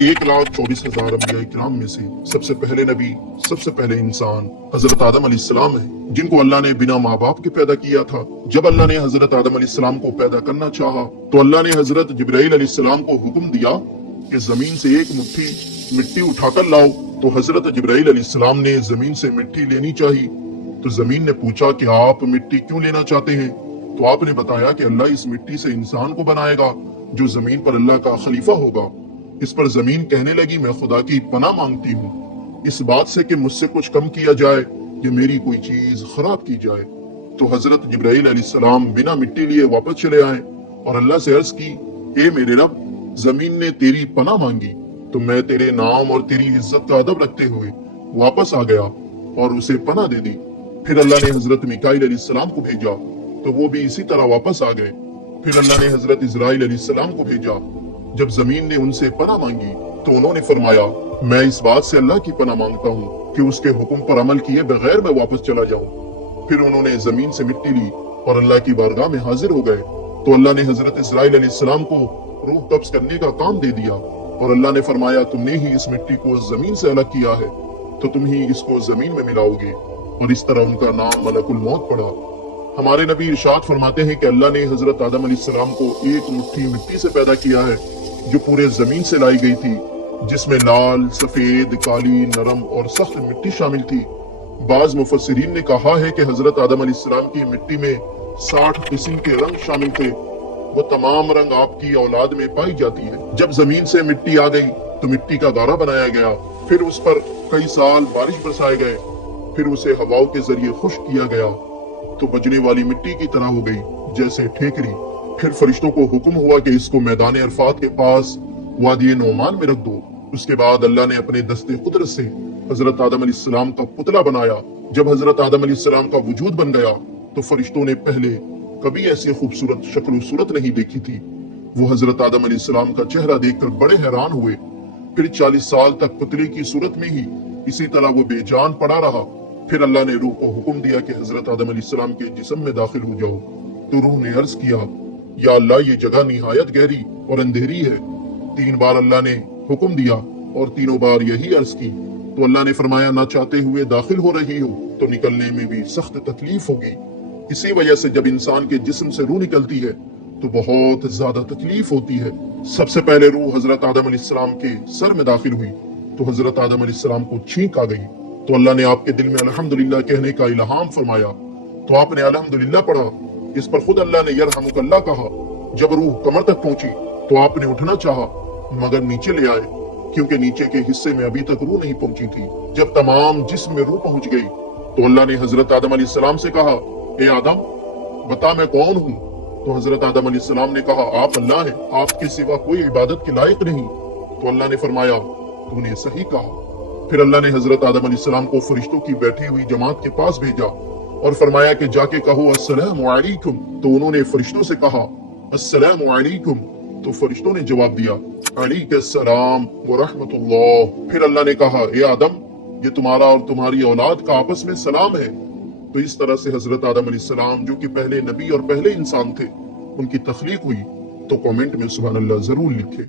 1,24,000 अंबिया किराम में से सबसे पहले नबी, सबसे पहले इंसान हजरत आदम अलैहिस्सलाम है, जिनको अल्लाह ने बिना माँ बाप के पैदा किया था। जब अल्लाह ने हजरत आदम अलैहिस्सलाम को पैदा करना चाहा तो अल्लाह ने हजरत जिब्राइल अलैहिस्सलाम को हुक्म दिया कि जमीन से एक मुट्ठी मिट्टी उठाकर लाओ। तो हजरत जिब्राइल अलैहिस्सलाम ने जमीन से मिट्टी लेनी चाहिए। तो जमीन ने पूछा कि आप मिट्टी क्यों लेना चाहते हैं? तो आपने बताया कि अल्लाह इस मिट्टी से इंसान को बनाएगा जो जमीन पर अल्लाह का खलीफा होगा। इस पर जमीन कहने लगी, मैं खुदा की पनाह मांगती हूँ इस बात से कि मुझसे कुछ कम किया जाए या मेरी कोई चीज खराब की जाए। तो हजरत जिब्राइल अलैहिस्सलाम बिना मिट्टी लिए वापस चले आए और अल्लाह से अर्ज की, ए मेरे रब, जमीन ने तेरी पनाह मांगी तो मैं तेरे नाम और तेरी इज्जत का अदब रखते हुए वापस आ गया और उसे पनाह दे दी। फिर अल्लाह ने हजरत मिकाईल अलैहिस्सलाम को भेजा तो वो भी इसी तरह वापस आ गए। फिर अल्लाह ने हजरत इजराइल अलैहिस्सलाम को भेजा। जब जमीन ने उनसे पनाह मांगी तो उन्होंने फरमाया, मैं इस बात से अल्लाह की पनाह मांगता हूँ कि उसके हुक्म पर अमल किए बगैर मैं वापस चला जाऊं। फिर उन्होंने जमीन से मिट्टी ली और अल्लाह की बारगाह में हाजिर हो गए। तो अल्लाह ने हजरत इजराइल अलैहिस्सलाम को रूह कब्ज करने का काम दे दिया और अल्लाह ने फरमाया, तुमने ही इस मिट्टी को जमीन से अलग किया है तो तुम ही इसको जमीन में मिलाओगे। और इस तरह उनका नाम मलकुल मौत पड़ा। हमारे नबी इरशाद फरमाते हैं कि अल्लाह ने हजरत आदम अलैहिस्सलाम को एक मुट्ठी मिट्टी से पैदा किया है जो पूरे जमीन से लाई गई थी, जिसमें लाल, सफेद, काली, नरम और सख्त मिट्टी शामिल थी। बाज मुफस्सिरीन ने कहा है कि हजरत आदम अलैहिस्सलाम की मिट्टी में 60 किस्म के रंग शामिल थे। वो तमाम रंग आपकी औलाद में पाई जाती है। जब जमीन से मिट्टी आ गई तो मिट्टी का गारा बनाया गया, फिर उस पर कई साल बारिश बरसाए गए, फिर उसे हवाओं के जरिए खुश्क किया गया तो बजने वाली मिट्टी की तरह हो गई जैसे ठेकरी। फिर फरिश्तों को हुक्म हुआ कि इसको मैदान अरफात के पास वादी नोमान में रख दो। उसके बाद अल्लाह ने अपने दस्ते कुदरत से हजरत आदम अलैहिस्सलाम का पुतला बनाया। जब हजरत आदम अलैहिस्सलाम का वजूद बन गया तो फरिश्तों ने पहले कभी ऐसी खूबसूरत शक्ल सूरत नहीं देखी थी। वो हजरत आदम अलैहिस्सलाम का चेहरा देखकर बड़े हैरान हुए। फिर 40 साल तक पुतले की सूरत में ही इसी तरह वो बेजान पड़ा रहा। फिर अल्लाह ने रूह को हुक्म दिया कि हजरत आदम अलैहिस्सलाम के जिस्म में दाखिल हो जाओ। तो रूह ने अर्ज किया, या अल्लाह, ये जगह निहायत गहरी और अंधेरी है। 3 बार अल्लाह ने हुक्म दिया और तीनों बार यही अर्ज की। तो अल्लाह ने फरमाया, ना चाहते हुए दाखिल हो रही हो तो निकलने में भी सख्त तकलीफ होगी। इसी वजह से जब इंसान के जिस्म से रूह निकलती है तो बहुत ज्यादा तकलीफ होती है। सबसे पहले रूह हजरत आदम अलैहिस्सलाम के सर में दाखिल हुई तो हजरत आदम अलैहिस्सलाम को छींक आ गई। तो अल्लाह ने आपके दिल में अल्हम्दुलिल्लाह कहने का इल्हाम फरमाया तो आपने अल्हम्दुलिल्लाह पढ़ा। इस पर खुद अल्लाह ने यरहमुकल्लाह कहा। जब रूह कमर तक पहुंची तो आपने उठना चाहा मगर नीचे ले आए क्योंकि नीचे के हिस्से में अभी तक रूह नहीं पहुंची थी। जब तमाम जिस्म में रूह पहुंच गई तो अल्लाह ने हजरत आदम अलैहिस्सलाम से कहा, ए आदम, बता मैं कौन हूँ? तो हजरत आदम अलैहिस्सलाम ने कहा, आप अल्लाह हैं, आपके सिवा कोई इबादत के लायक नहीं। तो अल्लाह ने फरमाया, तूने सही कहा। फिर अल्लाह ने हजरत आदम अलैहिस्सलाम को फरिश्तों की बैठी हुई जमात के पास भेजा और फरमाया कि जाके कहो अस्सलामु अलैकुम। तो उन्होंने फरिश्तों से कहा, अस्सलामु अलैकुम। तो फरिश्तों ने जवाब दिया, अलैकुमुस्सलाम व रहमतुल्लाह। फिर अल्लाह ने कहा, ए आदम, ये तुम्हारा और तुम्हारी औलाद का आपस में सलाम है। तो इस तरह से हजरत आदम अलैहिस्सलाम, जो कि पहले नबी और पहले इंसान थे, उनकी तख्लीक हुई। तो कमेंट में सुभान अल्लाह जरूर लिखे।